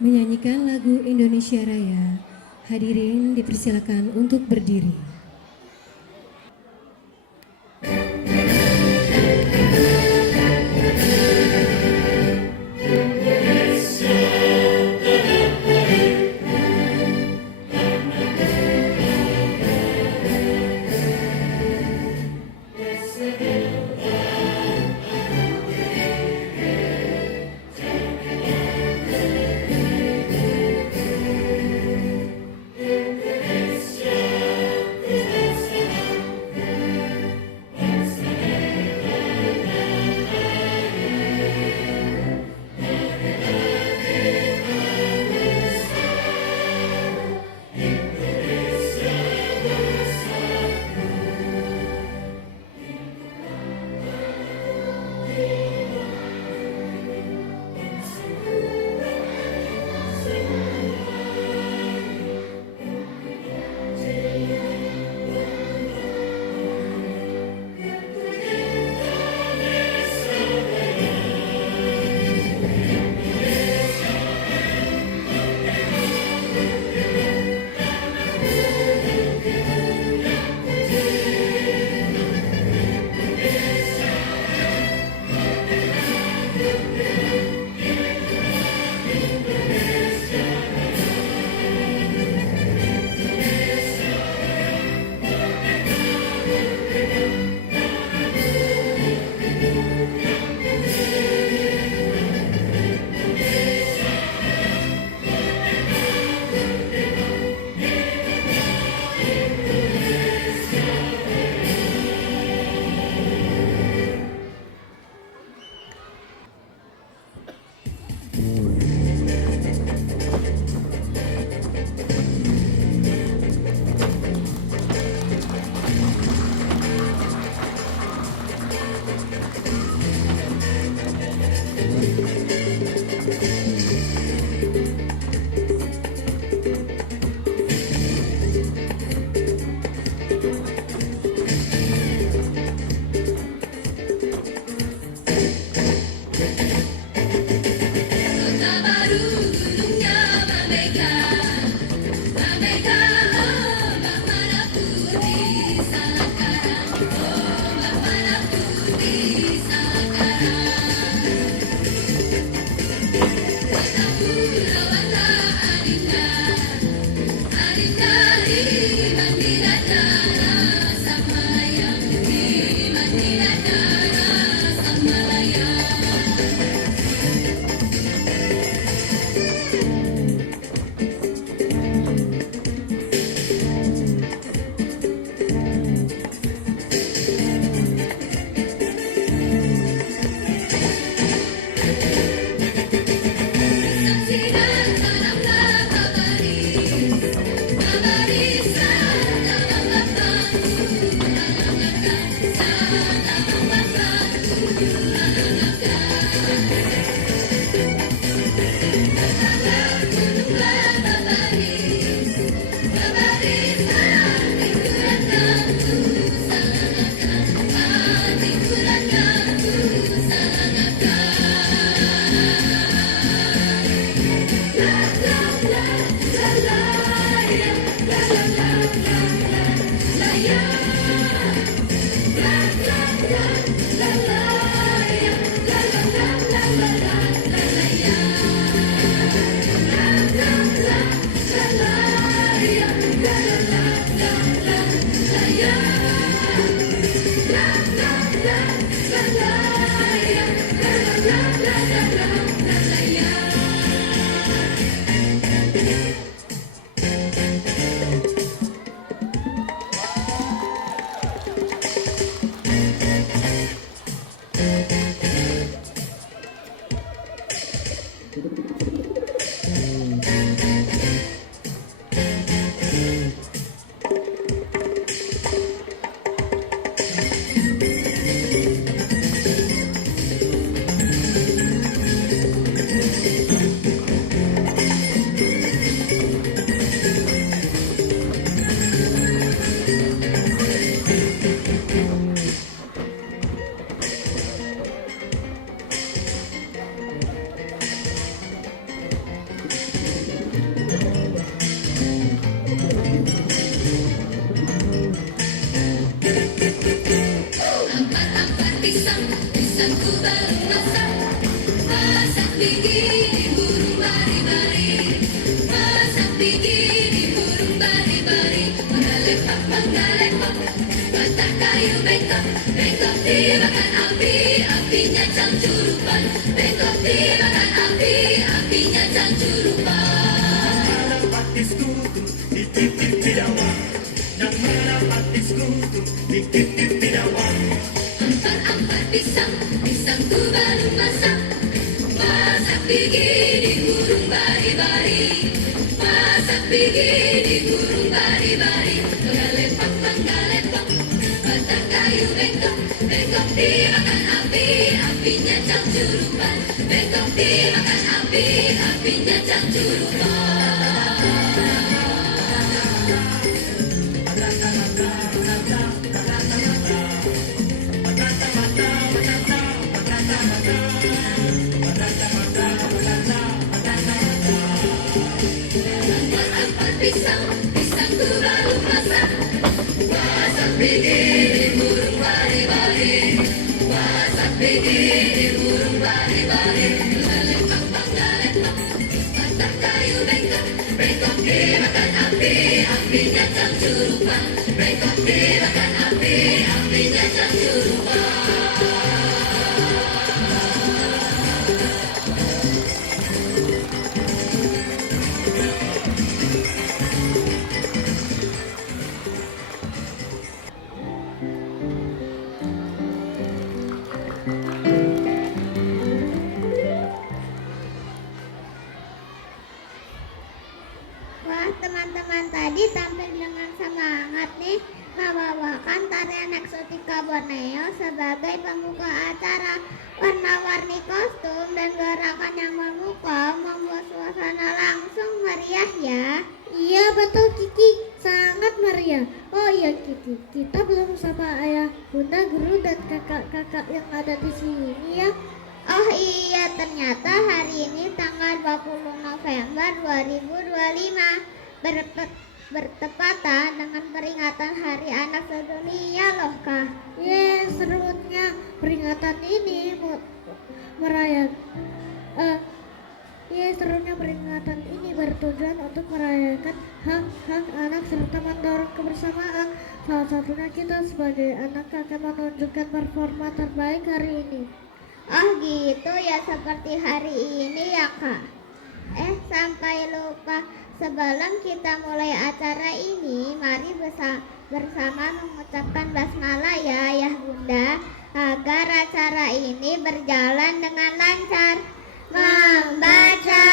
menyanyikan lagu Indonesia Raya. Hadirin dipersilakan untuk berdiri. pisangku belum masak. Masak begini burung bari-bari. Masak begini burung bari-bari. Mengalepak, batang kayu bengkok. Bengkok dimakan api, apinya cangcurupan. Bengkok dimakan api, apinya cangcurupan. Menapati sekutu, dititip bidawang. Nak menapati sekutu, dititip bidawang. Ampar-ampar pisang, pisangku baru masak. Masak begini burung bari-bari. Masak begini burung bari-bari. Menggalepak, batang kayu bengkok. Bengkok dimakan api, apinya cangcurupan. Bengkok dimakan api, apinya cangcurupan. Ampar-ampar pisang, pisangku baru masak. Masak begini burung bari-bari. Masak begini burung bari-bari. Mengalepak, batang kayu bengkok. Bengkok dimakan api, apinya cangcurupan. Bengkok dimakan api, apinya cangcurupan. Wah, teman-teman tadi tampil dengan semangat nih, membawakan tarian eksotika Borneo sebagai pembuka acara. Warna-warni kostum dan gerakan yang memukau membuat suasana langsung meriah ya. Iya betul Kiki, sangat meriah. Oh iya Kiki, kita belum sapa ayah, bunda, guru dan kakak-kakak yang ada di sini ya. Oh iya, ternyata hari ini tanggal 20 November 2025 bertepatan dengan peringatan Hari Anak Sedunia loh Kak. Serunya peringatan ini serunya peringatan ini bertujuan untuk merayakan hak-hak anak serta mendorong kebersamaan. Salah satunya kita sebagai anak akan menunjukkan performa terbaik hari ini. Oh gitu ya, seperti hari ini ya Kak. Sampai lupa, sebelum kita mulai acara ini, mari bersama mengucapkan basmalah ya Ayah Bunda, agar acara ini berjalan dengan lancar. Membaca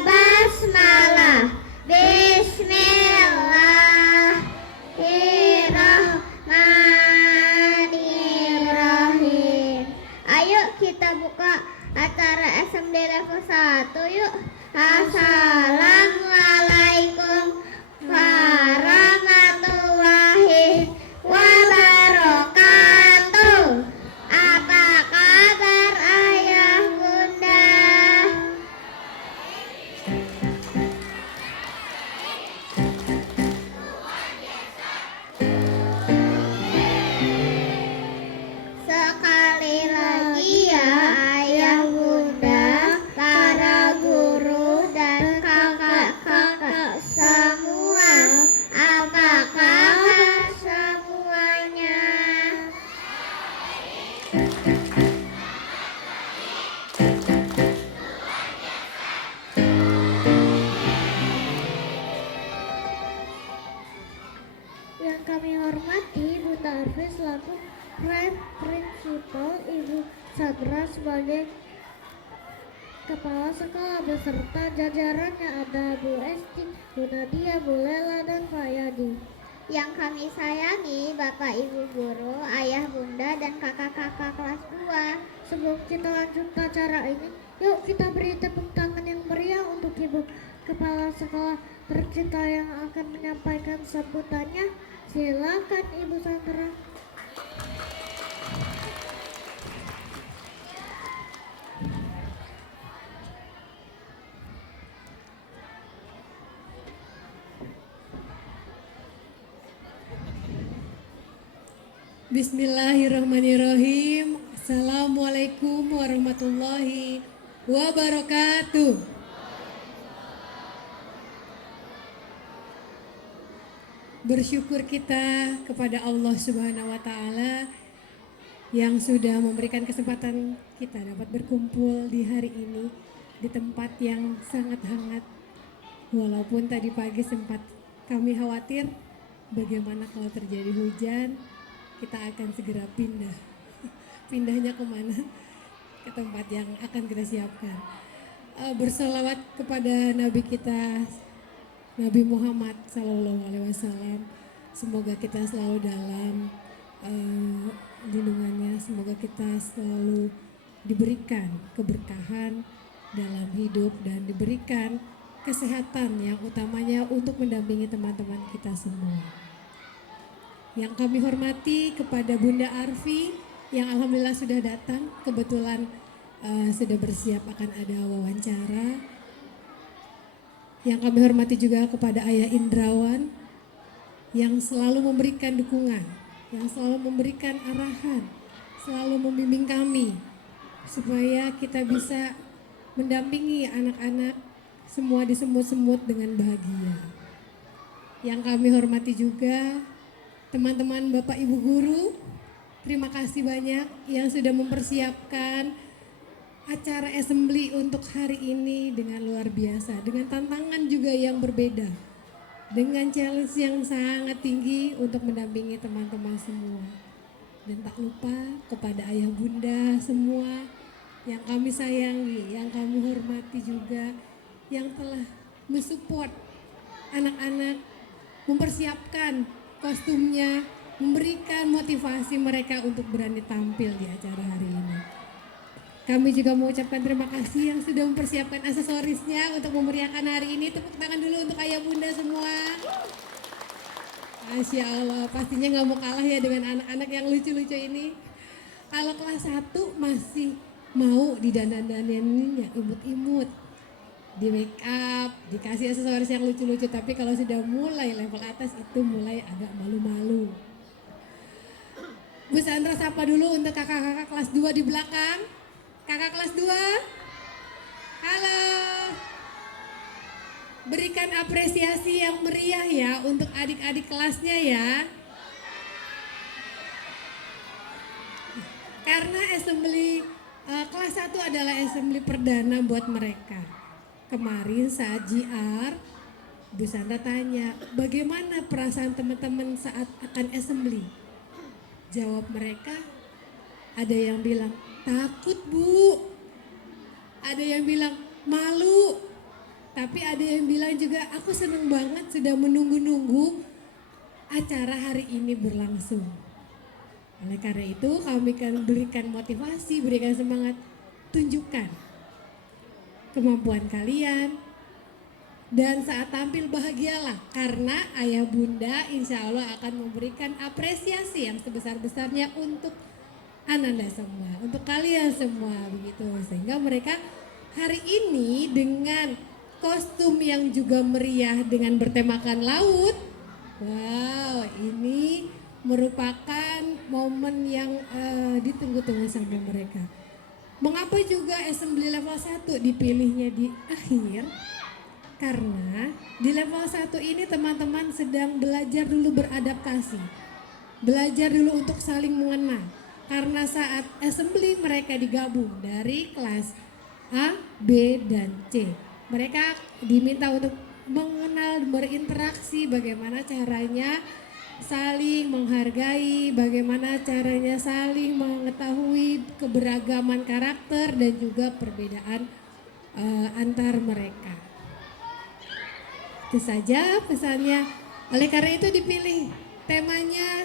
basmalah. Bismillahirrahmanirrahim. Ayo kita buka acara SMD level 1 yuk. Assalamualaikum warahmatullahi wabarakatuh. Apa kabar ayah bunda? Sekali lagi ya ayah bunda, para guru dan kakak-kakak semua, apa kabar semuanya? Yang kami hormati Bunda Arfi selaku Prinsipal, Ibu Sadra sebagai Kepala Sekolah beserta jajarannya, ada Bu Esti, Bu Nadia, Bu Lela, dan Pak Yadi. Yang kami sayangi Bapak Ibu Guru, Ayah Bunda, dan kakak-kakak kelas 2. Sebelum kita lanjut acara ini, yuk kita beri tepuk tangan yang meriah untuk Ibu Kepala Sekolah tercinta yang akan menyampaikan sambutannya. Silakan Ibu Sandra. Bismillahirrahmanirrahim. Assalamualaikum warahmatullahi wabarakatuh. Bersyukur kita kepada Allah Subhanahu wa Ta'ala yang sudah memberikan kesempatan kita dapat berkumpul di hari ini di tempat yang sangat hangat. Walaupun tadi pagi sempat kami khawatir bagaimana kalau terjadi hujan, kita akan segera pindah. Pindahnya kemana? Ke tempat yang akan kita siapkan. Bersolawat kepada Nabi kita, Nabi Muhammad SAW. Semoga kita selalu dalam lindungannya. Semoga kita selalu diberikan keberkahan dalam hidup dan diberikan kesehatan yang utamanya untuk mendampingi teman-teman kita semua. Yang kami hormati kepada Bunda Arfi yang alhamdulillah sudah datang, kebetulan sudah bersiap akan ada wawancara. Yang kami hormati juga kepada Ayah Indrawan yang selalu memberikan dukungan, yang selalu memberikan arahan, selalu membimbing kami supaya kita bisa mendampingi anak-anak semua di semut-semut dengan bahagia. Yang kami hormati juga teman-teman Bapak Ibu Guru, terima kasih banyak yang sudah mempersiapkan acara assembly untuk hari ini dengan luar biasa, dengan tantangan juga yang berbeda, dengan challenge yang sangat tinggi untuk mendampingi teman-teman semua. Dan tak lupa kepada ayah bunda semua yang kami sayangi, yang kami hormati juga, yang telah mensupport anak-anak, mempersiapkan kostumnya, memberikan motivasi mereka untuk berani tampil di acara hari ini. Kami juga mengucapkan terima kasih yang sudah mempersiapkan aksesorisnya untuk memeriahkan hari ini. Tepuk tangan dulu untuk ayah bunda semua. Masya Allah, pastinya nggak mau kalah ya dengan anak-anak yang lucu-lucu ini. Kalau kelas 1 masih mau didandan-dandanin yang imut-imut, di make up, dikasih aksesoris yang lucu-lucu. Tapi kalau sudah mulai level atas itu mulai agak malu-malu. Bu Sandra sapa dulu untuk kakak-kakak kelas 2 di belakang. Kakak kelas 2, halo. Berikan apresiasi yang meriah ya untuk adik-adik kelasnya ya. Karena assembly kelas 1 adalah assembly perdana buat mereka. Kemarin saat JR, Bu Sandra tanya, bagaimana perasaan teman-teman saat akan assembly? Jawab mereka, ada yang bilang, takut Bu. Ada yang bilang, malu. Tapi ada yang bilang juga, aku senang banget sudah menunggu-nunggu acara hari ini berlangsung. Oleh karena itu kami akan berikan motivasi, berikan semangat, tunjukkan kemampuan kalian. Dan saat tampil bahagialah karena ayah bunda insya Allah akan memberikan apresiasi yang sebesar-besarnya untuk Ananda semua, untuk kalian semua begitu. Sehingga mereka hari ini dengan kostum yang juga meriah dengan bertemakan laut. Wow, ini merupakan momen yang ditunggu-tunggu sama mereka. Mengapa juga assembly level 1 dipilihnya di akhir? Karena di level 1 ini teman-teman sedang belajar dulu beradaptasi. Belajar dulu untuk saling mengenal. Karena saat assembly mereka digabung dari kelas A, B, dan C. Mereka diminta untuk mengenal, berinteraksi, bagaimana caranya saling menghargai, bagaimana caranya saling mengetahui keberagaman karakter dan juga perbedaan antar mereka. Itu saja pesannya. Oleh karena itu dipilih temanya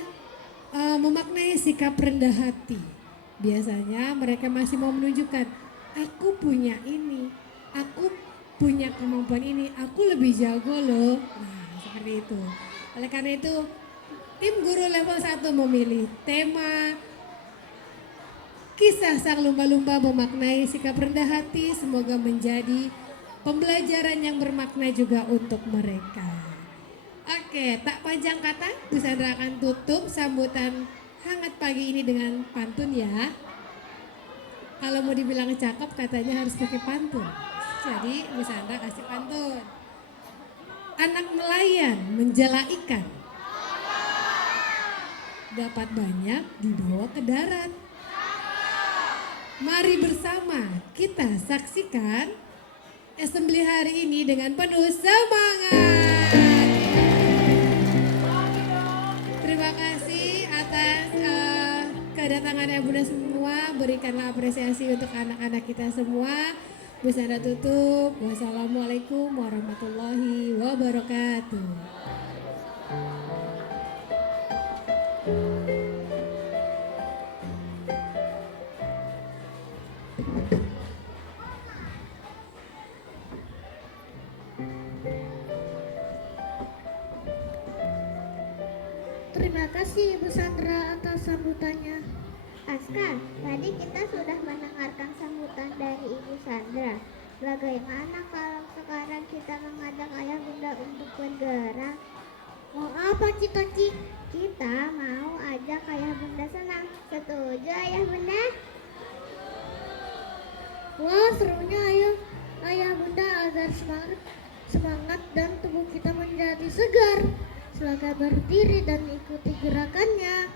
memaknai sikap rendah hati. Biasanya mereka masih mau menunjukkan, aku punya ini, aku punya kemampuan ini, aku lebih jago loh. Nah seperti itu. Oleh karena itu tim guru level 1 memilih tema kisah sang lumba-lumba memaknai sikap rendah hati. Semoga menjadi pembelajaran yang bermakna juga untuk mereka. Oke, tak panjang kata, Bu Sandra akan tutup sambutan hangat pagi ini dengan pantun ya. Kalau mau dibilang cakep katanya harus pakai pantun. Jadi Bu Sandra kasih pantun. Anak nelayan menjala ikan. Dapat banyak dibawa ke darat. Mari bersama kita saksikan assembly hari ini dengan penuh semangat. Terima kasih atas kedatangannya Bunda semua. Berikanlah apresiasi untuk anak-anak kita semua. Bu Sandra tutup. Wassalamualaikum warahmatullahi wabarakatuh. Terima kasih Ibu Sandra atas sambutannya. Askar, tadi kita sudah mendengarkan sambutan dari Ibu Sandra. Bagaimana kalau sekarang kita mengajak ayah bunda untuk bergerak? Mau apa Cita-Ci? Kita mau ajak ayah bunda senang. Setuju ayah bunda? Wah serunya ayah bunda agar semangat dan tubuh kita menjadi segar. Silakan berdiri dan ikuti gerakannya.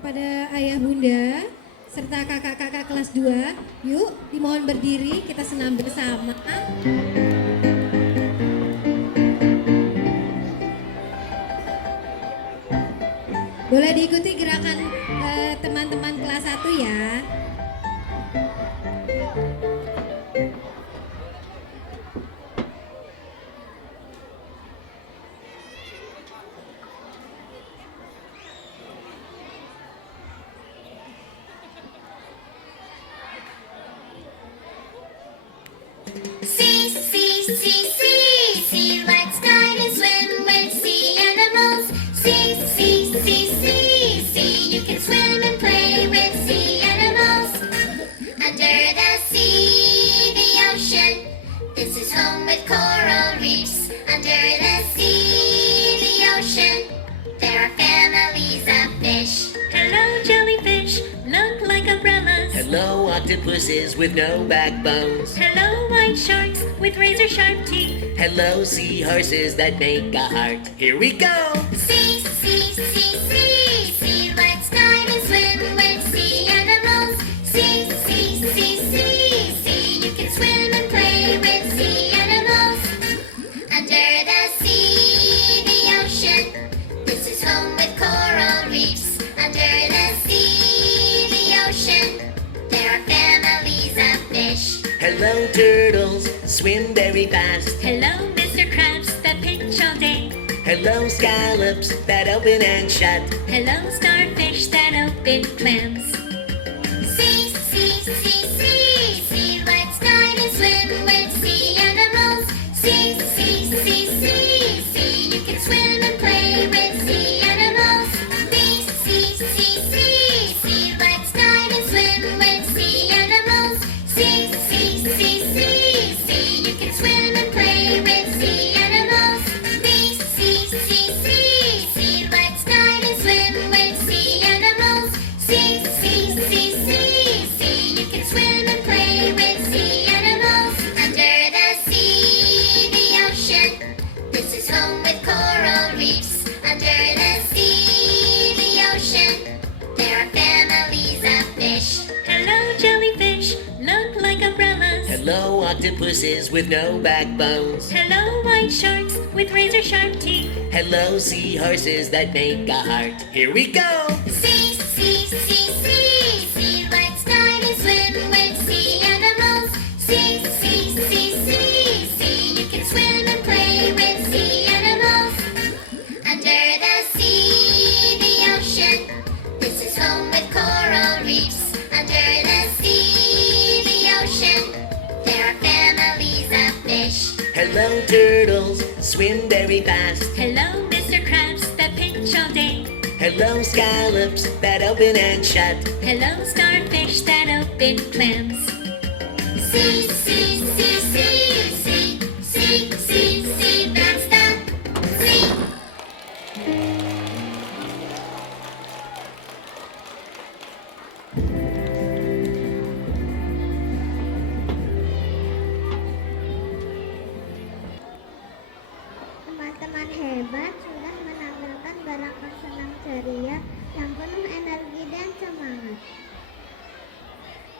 Kepada ayah bunda serta kakak-kakak kelas 2, yuk dimohon berdiri kita senam bersama. Boleh diikuti gerakan teman-teman kelas 1 ya. See, see, see, see, see, let's dive and swim with sea animals. See, see, see, see, see, you can swim and play with sea animals. Under the sea, the ocean, this is home with coral reefs. Under the sea, the ocean, there are families of fish. Hello, jellyfish, look like umbrellas. Hello, octopuses with no backbones. Hello, white sharks with razor sharp teeth. Hello, seahorses that make a heart. Here we go! See, see, see, see, see, let's dive and swim with sea animals. See, see, see, see, see, you can swim and play with sea animals. Under the sea, the ocean, this is home with coral reefs. Under the sea, the ocean, there are families of fish. Hello, turtles, swim very fast. Hello, Mr. Krabs that pitch all day. Hello, scallops that open and shut. Hello, starfish that open clams. See, see, see, see, see, let's dive and swim with sea animals. See, see, see, see, see, you can swim and play with sea animals. See, see, see, see, see, let's dive and swim with sea animals. See, see, see, see, see, you can swim and play with sea animals. See, see, see, see, see, let's dive and swim with sea animals. See, see, see, see, see, you can swim and play with sea animals. Under the sea, the ocean, this is home with coral reefs. Under the sea, the ocean, there are families of fish. Hello, jellyfish, look like umbrellas. Hello, octopuses with no backbones. Hello, white sharks with razor sharp teeth. Hello, seahorses that make a heart. Here we go! See, see, see, see, see, let's dive and swim with sea animals. See, see, see, see, see, you can swim and play with sea animals. Under the sea, the ocean, this is home with coral reefs. Under the sea, the ocean, there are families of fish. Hello, turtles, swim very fast. Hello, Mr. Krabs that pitch all day. Hello, scallops that open and shut. Hello, starfish that open clams. See, see, see, see, see, see, see, see, see, that's the sea. Teman-teman hebat sudah menampilkan gerakan senam ceria yang penuh energi dan semangat.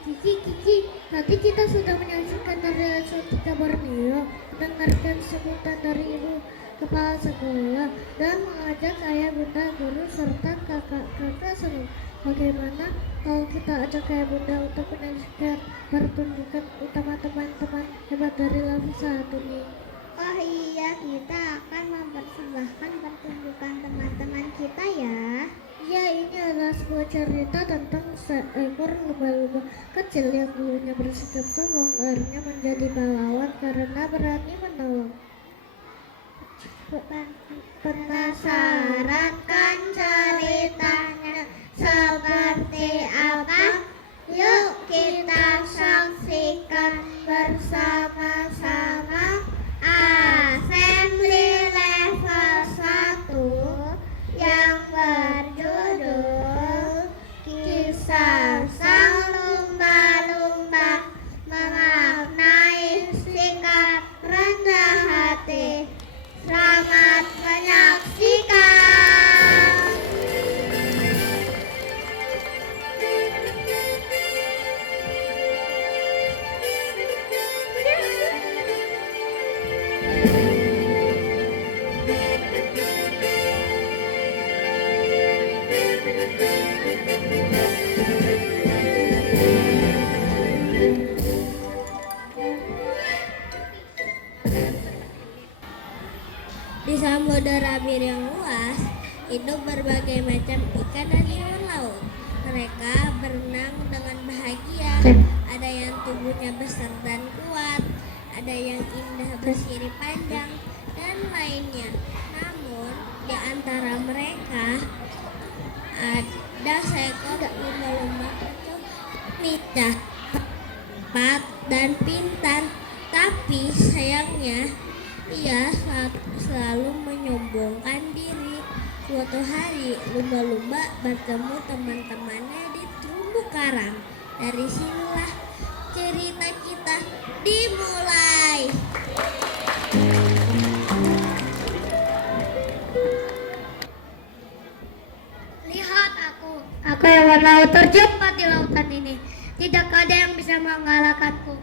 Cici, nanti kita sudah menyaksikan tari eksotika Borneo, mendengarkan sebutan dari ibu kepala sekolah, dan mengajak ayah, bunda, guru, serta kakak-kakak seru. Bagaimana kalau kita ajak ayah bunda untuk menyaksikan pertunjukan utama teman-teman hebat dari level 1 nih? Oh iya, kita akan mempersembahkan pertunjukan teman-teman kita ya. Ya, ini adalah sebuah cerita tentang seekor lumba-lumba kecil yang dulunya bersikap sombong, akhirnya menjadi pahlawan karena berani menolong. Penasaran kan ceritanya seperti apa? Yuk kita saksikan bersama-sama. Assembly level 1 yang berjudul Kisah Sang Lumba-Lumba Memaknai Sikap Rendah Hati. Selamat menyaksikan. Di samudera bir yang luas, hidup berbagai macam ikan dan hewan laut. Mereka berenang dengan bahagia. Ada yang tubuhnya besar dan kuat, ada yang indah bersirip panjang, dan lainnya. Namun, di antara mereka ada seekor lumba-lumba kecil, lincah, cepat, dan pintar. Tapi sayangnya, ia selalu menyombongkan diri. Suatu hari, lumba-lumba bertemu teman-temannya di terumbu karang. Dari sinilah cerita kita dimulai. Lihat aku hewan laut tercepat di lautan ini. Tidak ada yang bisa mengalahkanku.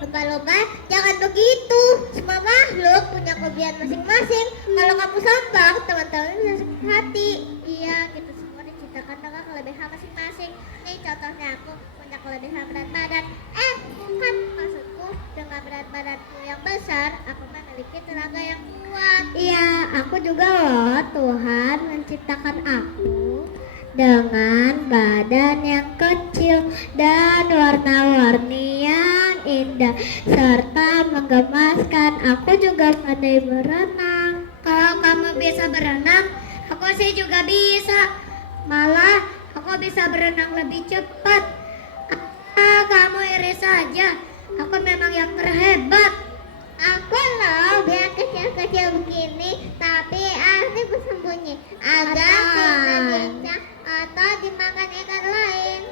Lumba-lumba, jangan begitu. Semua makhluk punya kelebihan masing-masing. Kalau kamu sombong, teman-teman bisa sakit hati. Iya, kita semua diciptakan dengan kelebihan masing-masing. Nih contohnya aku punya kelebihan berat badan. Bukan maksudku dengan berat badanku yang besar, aku memiliki tenaga yang kuat. Iya, aku juga loh. Tuhan menciptakan aku dengan badan yang kecil dan warna-warni yang indah serta menggemaskan. Aku juga pandai berenang. Kalau kamu bisa berenang, aku sih juga bisa. Malah aku bisa berenang lebih cepat. Kamu iri saja. Aku memang yang terhebat. Aku loh biar kecil-kecil begini, tapi asli bersembunyi agar kita lincah atau dimakan ikan lain.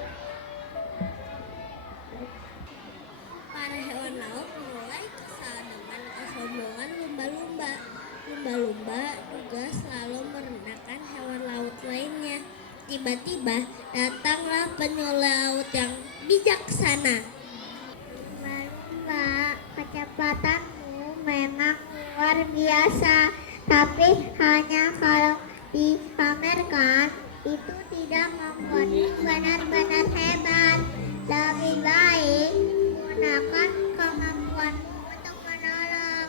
Para hewan laut mulai kesal dengan kesombongan lumba-lumba. Lumba-lumba juga selalu merendahkan hewan laut lainnya. Tiba-tiba datanglah penyu laut yang bijaksana. Lumba-lumba, kecepatanmu memang luar biasa, tapi hanya kalau dipamerkan itu tidak membuatmu benar-benar hebat. Lebih baik gunakan kemampuanmu untuk menolong.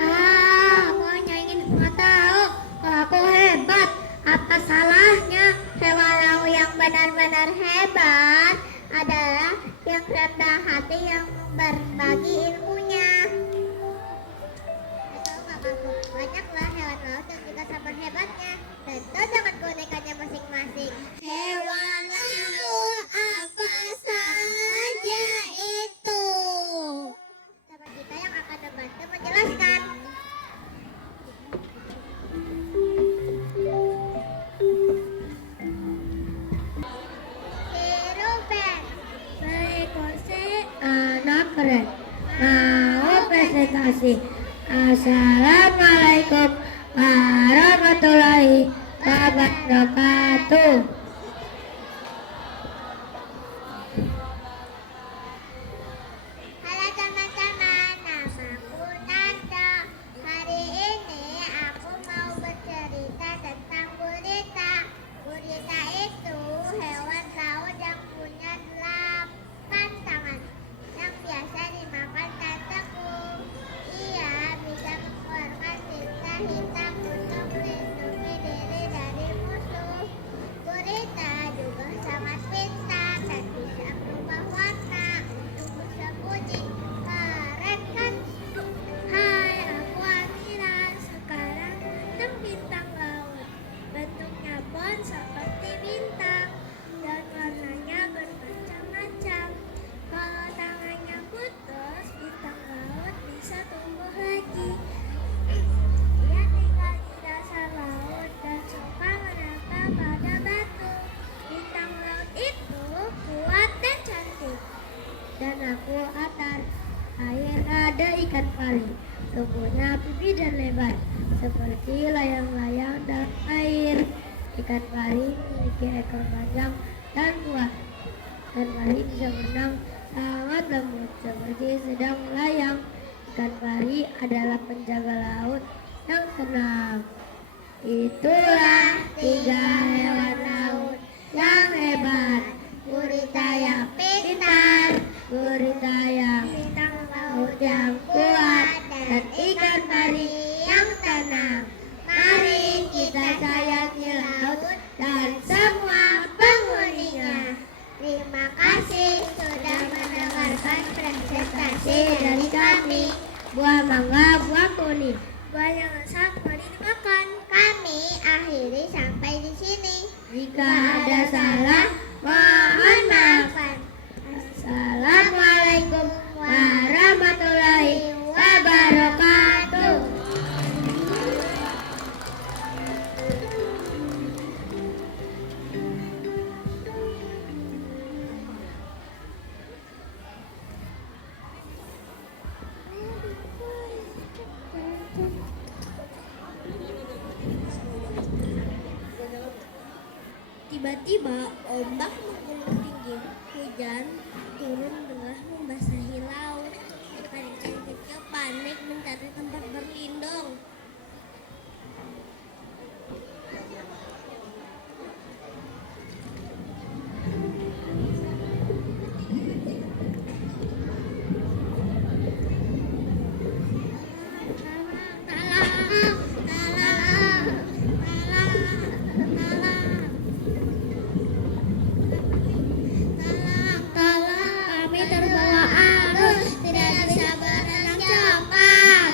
Aku hanya ingin tahu kalau aku hebat. Apa salahnya? Hewan laut yang benar-benar hebat adalah yang rendah hati, yang berbagi ilmunya. Tahu nggak kamu? Banyaklah hewan laut yang juga sama hebatnya. Tentu dengan keunikannya masing-masing. Hewan laut apa saja itu? kasih. Assalamualaikum warahmatullahi wabarakatuh. Halo teman-teman, namaku Nanda. Hari ini aku mau bercerita tentang gurita. Gurita itu hewan laut yang punya 8 tangan yang biasa dimakan tanteku. Ia bisa mengeluarkan tinta hitam untuk melindungi diri dari musuh. Gurita juga sangat pintar dan bisa berubah warna untuk bersembunyi. Keren kan? Hai, aku Amira. Sekarang tentang bintang laut. Bentuknya pun seperti bintang dan warnanya bermacam-macam. Kalau tangannya putus, bintang laut bisa tumbuh lagi. Dia tinggal di dasar laut dan suka menempel pada batu. Bintang laut itu kuat dan cantik. Dan aku Atar. Air ada ikan pari. Tubuhnya pipi dan lebar, seperti layang-layang dalam air. Ikan pari memiliki ekor panjang dan kuat. Ikan pari bisa berenang sangat lembut, seperti sedang melayang. Ikan pari adalah penjaga laut yang tenang. Itulah 3 hewan laut yang hebat. Gurita yang pintar, gurita yang bintang laut yang kuat, dan ikan pari yang tenang. Mari kita sayangi laut dan semua penghuninya. Terima kasih sudah mendengarkan presentasi dari kami. Buah mangga, buah kuning, buah yang rusak mari dimakan. Kami akhiri sampai di sini. Jika ada salah, mohon maaf. Assalamualaikum warahmatullahi wabarakatuh. Tiba-tiba ombak menggelung tinggi. Hujan turun tengah membasahi laut. Ikan-ikan kecil panik mencari tempat berlindung. Kami terbawa arus, tidak bisa berenang cepat.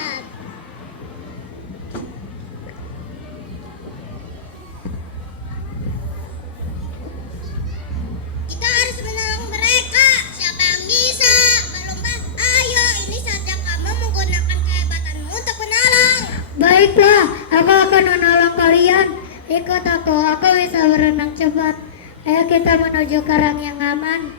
Kita harus menolong mereka. Siapa yang bisa? Berlomba. Ayo, ini saatnya kamu menggunakan kehebatanmu untuk menolong. Baiklah, aku akan menolong kalian. Ikut aku bisa berenang cepat. Ayo kita menuju karang yang aman.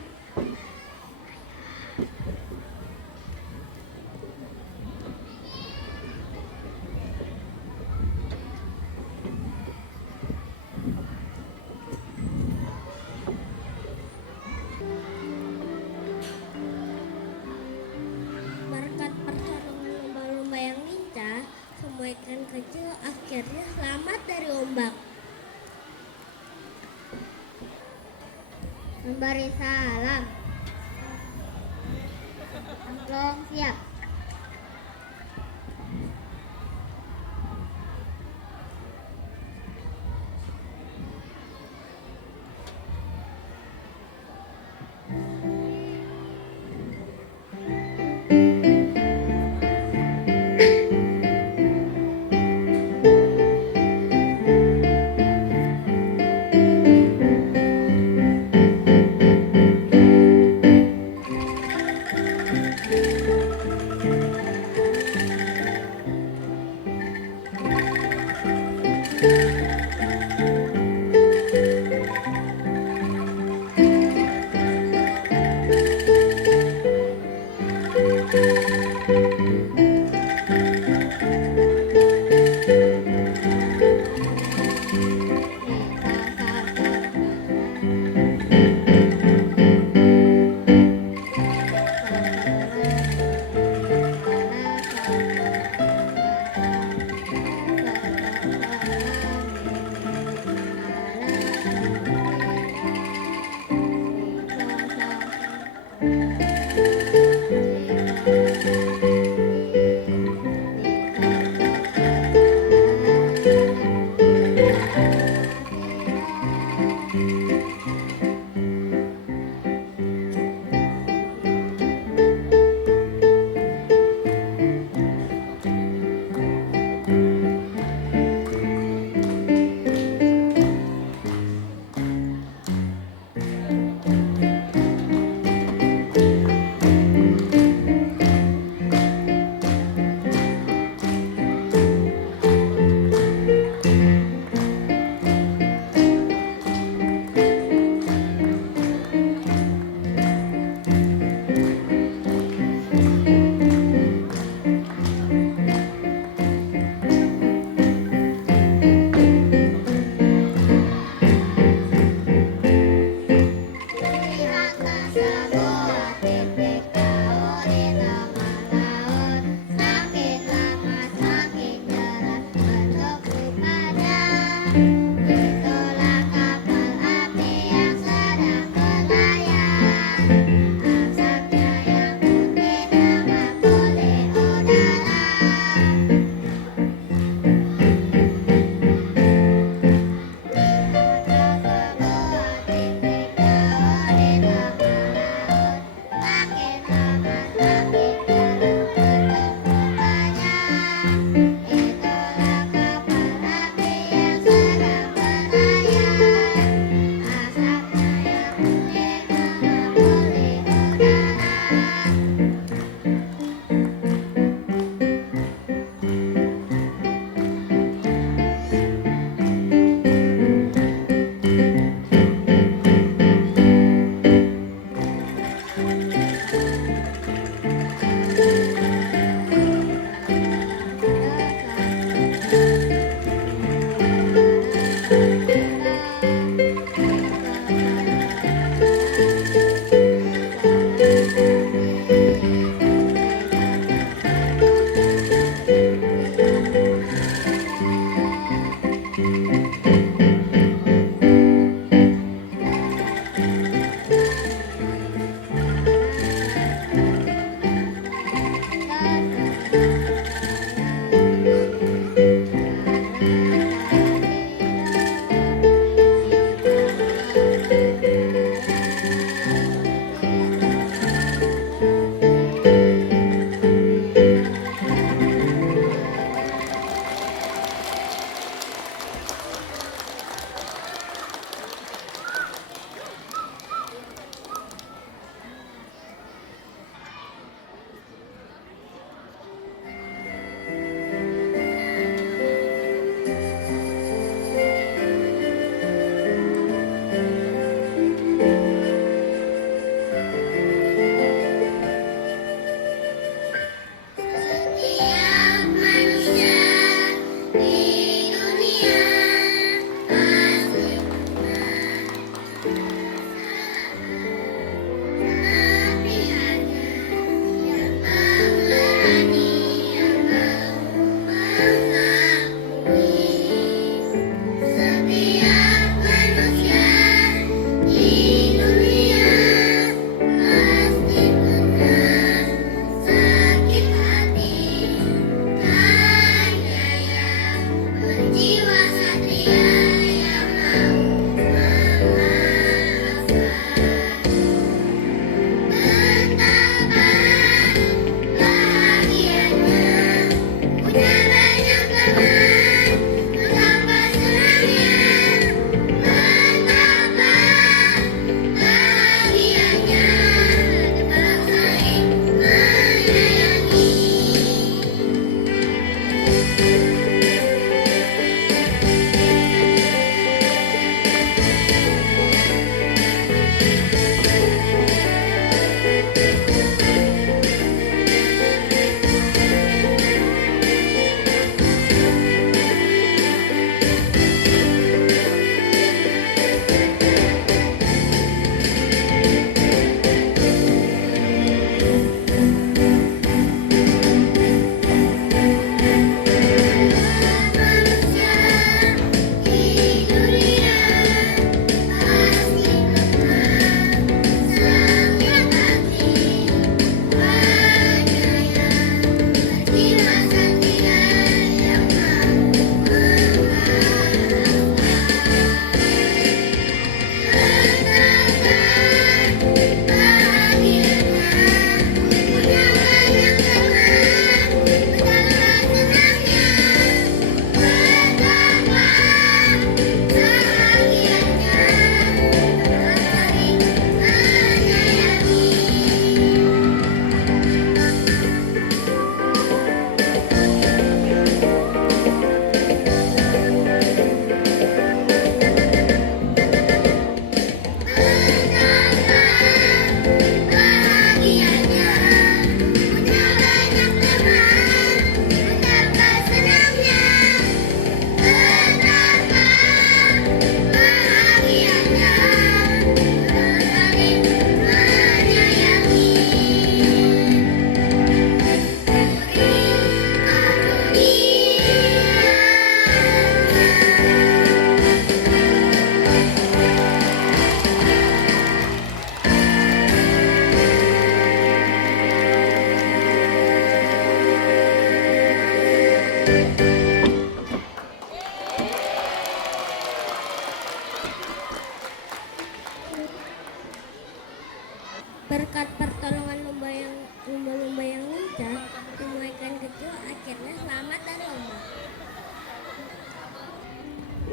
Berkat pertarungan lumba-lumba yang lincah, semua ikan kecil akhirnya selamat dari ombak. Memberi salam. Angklung siap. Thank you. Itulah kapal api yang sedang berlayar. Asapnya yang putih mengepuli udara. Sebuah titik jauh di tengah laut. Makin lama semakin jauh pertumbukannya. Itulah kapal api yang sedang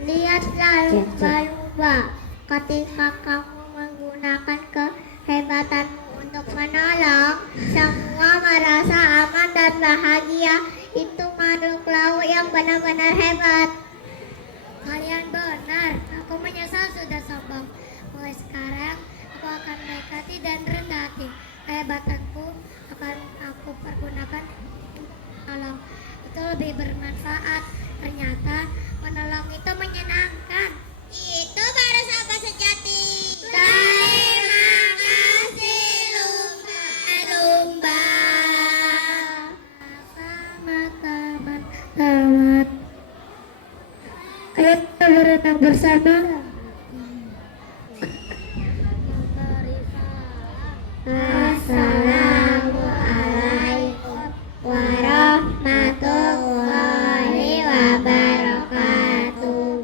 Lihatlah lumba-lumba. Ketika kamu menggunakan kehebatanmu untuk menolong, semua merasa aman dan bahagia. Itu makhluk laut yang benar-benar hebat. Kalian benar, aku menyesal sudah sombong. Mulai sekarang, aku akan baik hati dan rendah hati. Kehebatanku akan aku pergunakan untuk menolong. Itu lebih bermanfaat. Ternyata menolong itu menyenangkan. Itu baru sahabat sejati. Terima kasih lumba-lumba. Sama teman-teman. Ayo kita berenang bersama. Assalamualaikum warahmatullahi wabarakatuh.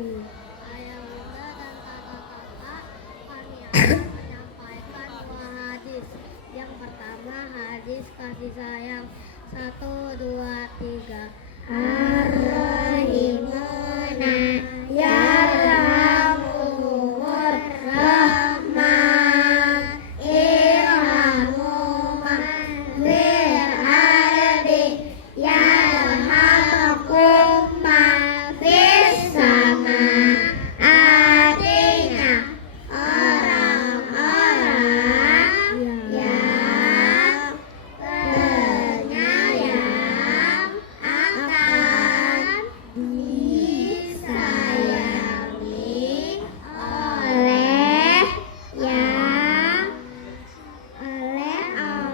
Ayahanda dan kakak-kakak, kami akan menyampaikan dua hadis. Yang pertama hadis kasih sayang. 1, 2, 3. Ar-Rahimuna yarhamuhur rahman irhamu man fil ardi yarhamkum man fis sama. Artinya orang-orang yang penyayang akan disayangi oleh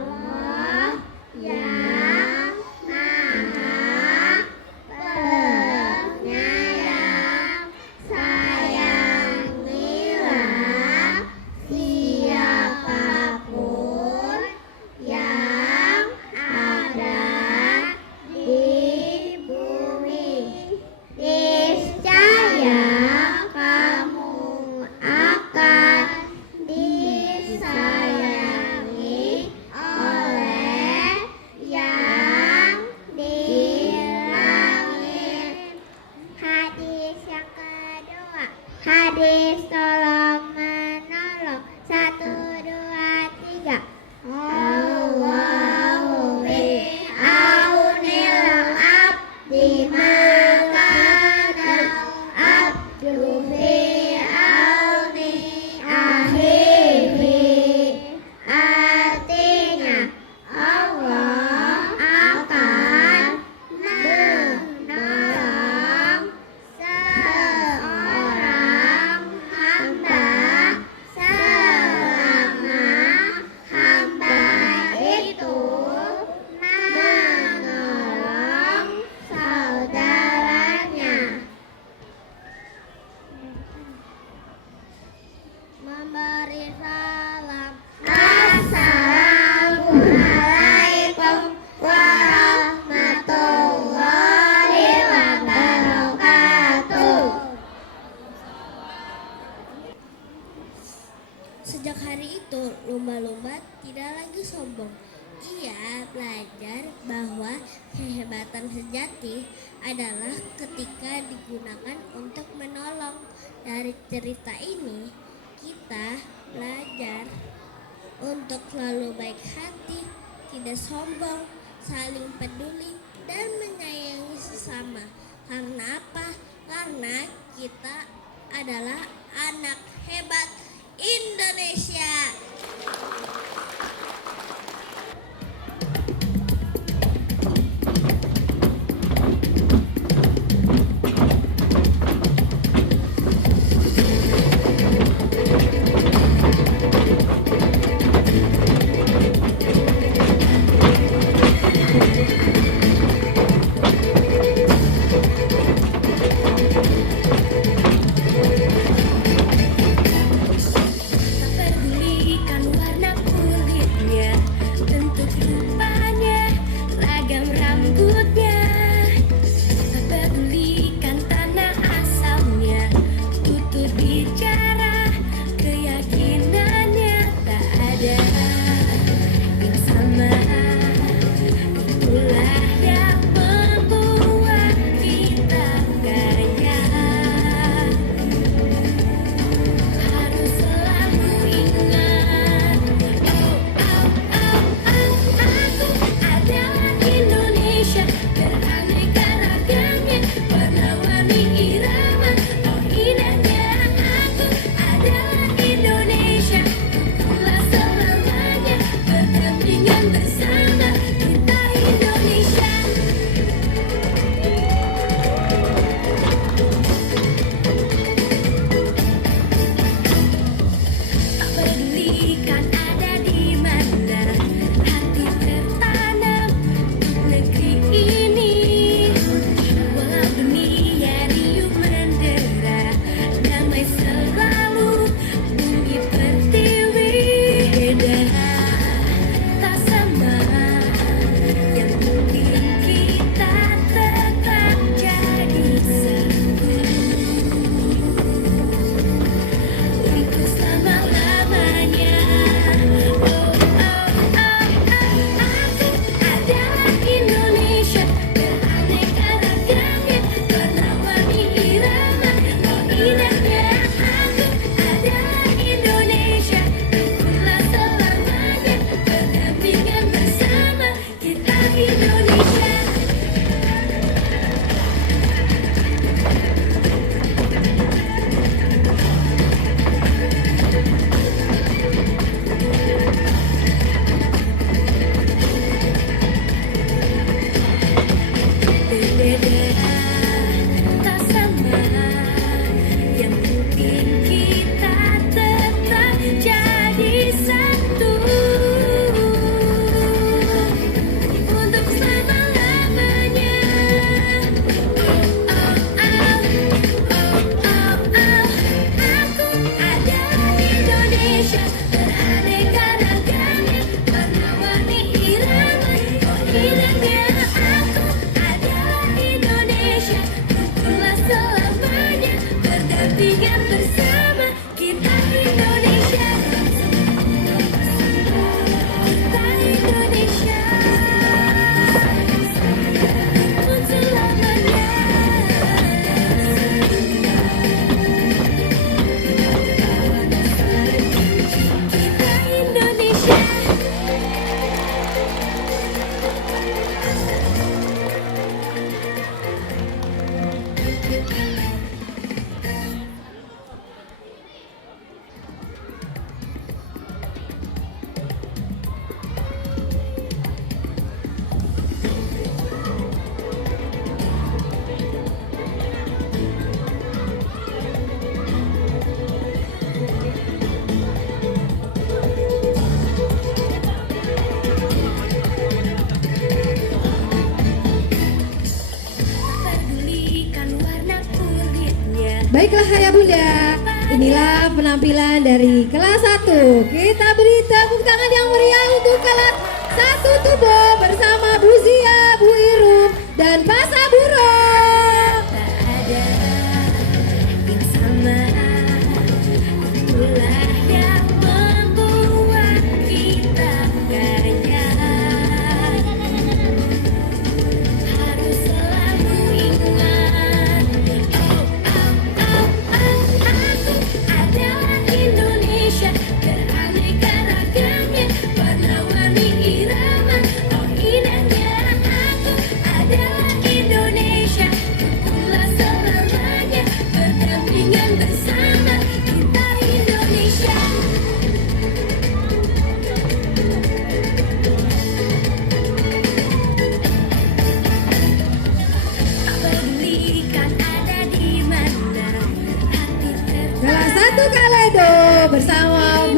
Allah yang Maha Penyayang. Sayangilah siapapun yang ada di bumi. Niscaya kamu akan disayangi oleh yang di langit. Hadis yang kedua, hadis tolong menolong. 1, 2, 3. Allahu fi aunil abdi maka abdu fi auni akhihi. Artinya Allah akan menolong seorang hamba selama hamba itu menolong saudaranya. Memberi salam. Assalamualaikum warahmatullahi wabarakatuh. Sejak hari itu, lumba-lumba tidak lagi sombong. Ia belajar bahwa kehebatan sejati adalah ketika digunakan untuk menolong. Dari cerita ini, kita belajar untuk selalu baik hati, tidak sombong, saling peduli, dan menyayangi sesama. Karena apa? Karena kita adalah anak hebat Indonesia. Tak pedulikan warnaku, berdampingan bersama kita Indonesia. Kita Indonesia. Pun selamanya. Kita Indonesia. Pedulikan warna kulitnya. Baiklah ayah bunda, inilah penampilan dari kelas 1. Kita beri tepuk tangan yang meriah untuk kelas 1 Tubo bersama Bu Zia, Bu Irum, dan Pak Saburo. Tak ada yang sama. Itulah yang membuat kita kaya. Harus selalu ingat. Oh, oh, oh, oh, aku adalah Indonesia. Beraneka ragamnya, warna-warni irama. Oh, indahnya aku adalah Indonesia. Itulah selamanya, berdampingan bersama kita Indonesia. Tak pedulikan ada di mana hati Kelas 1 Kaledo bersama